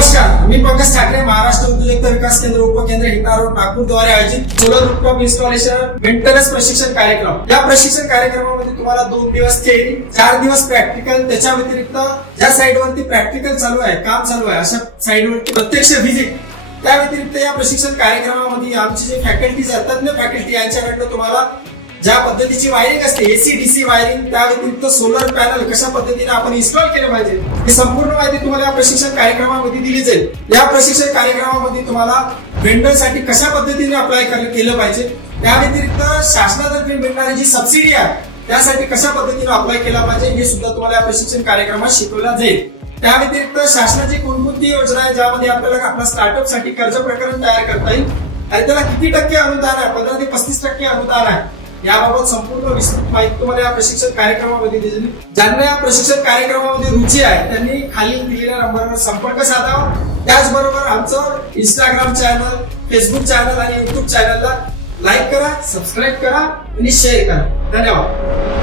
नमस्कार, मी पंकज ठाकरे, महाराष्ट्र उद्योजकता विकास केंद्र उपकेंद्र हिंगणा रोड नागपूर द्वारे आयोजित सोलर रूफटॉप इन्स्टॉलेशन मेंटेनन्स प्रशिक्षण कार्यक्रम। या प्रशिक्षण कार्यक्रमामध्ये तुम्हाला 2 दिवस थेअरी, 4 दिवस प्रॅक्टिकल, त्याच्या व्यतिरिक्त ज्या साइटवरती प्रॅक्टिकल चालू आहे, काम चालू आहे, अशा साइटवरती प्रत्यक्ष व्हिजिट। त्या व्यतिरिक्त या प्रशिक्षण कार्यक्रमामध्ये आमचे जे फॅकल्टीज आहेत, तज्ञ फॅकल्टी यांच्याकडून तुम्हाला ज्या पद्धतीची वायरिंग असते, एसी डीसी वायरिंग, त्या व्यतिरिक्त सोलर पॅनल कशा पद्धतीने आपण इन्स्टॉल केले पाहिजे, ही संपूर्ण माहिती तुम्हाला या प्रशिक्षण कार्यक्रमामध्ये दिली जाईल। या प्रशिक्षण कार्यक्रमामध्ये तुम्हाला वेंडरसाठी कशा पद्धतीने अप्लाय केलं पाहिजे, त्या व्यतिरिक्त शासनातर्फे मिळणारी जी सबसिडी आहे त्यासाठी कशा पद्धतीने अप्लाय केला पाहिजे, हे सुद्धा तुम्हाला या प्रशिक्षण कार्यक्रमात शिकवलं जाईल। त्या व्यतिरिक्त शासनाची कोणकोणती योजना आहे ज्यामध्ये आपल्याला आपल्या स्टार्टअप साठी कर्ज प्रकरण तयार करता येईल आणि त्याला किती टक्के अनुदान आहे, 15 ते 35% अनुदान आहे, याबाबत संपूर्ण विस्तृत माहिती तुम्हाला या प्रशिक्षण कार्यक्रमामध्ये दिली। ज्यांना या प्रशिक्षण कार्यक्रमामध्ये रुची आहे त्यांनी खाली दिलेल्या नंबरवर संपर्क साधावा। त्याचबरोबर आमचं इंस्टाग्राम चॅनल, फेसबुक चॅनल आणि युट्यूब चॅनलला लाईक करा, सबस्क्राईब करा आणि शेअर करा। धन्यवाद।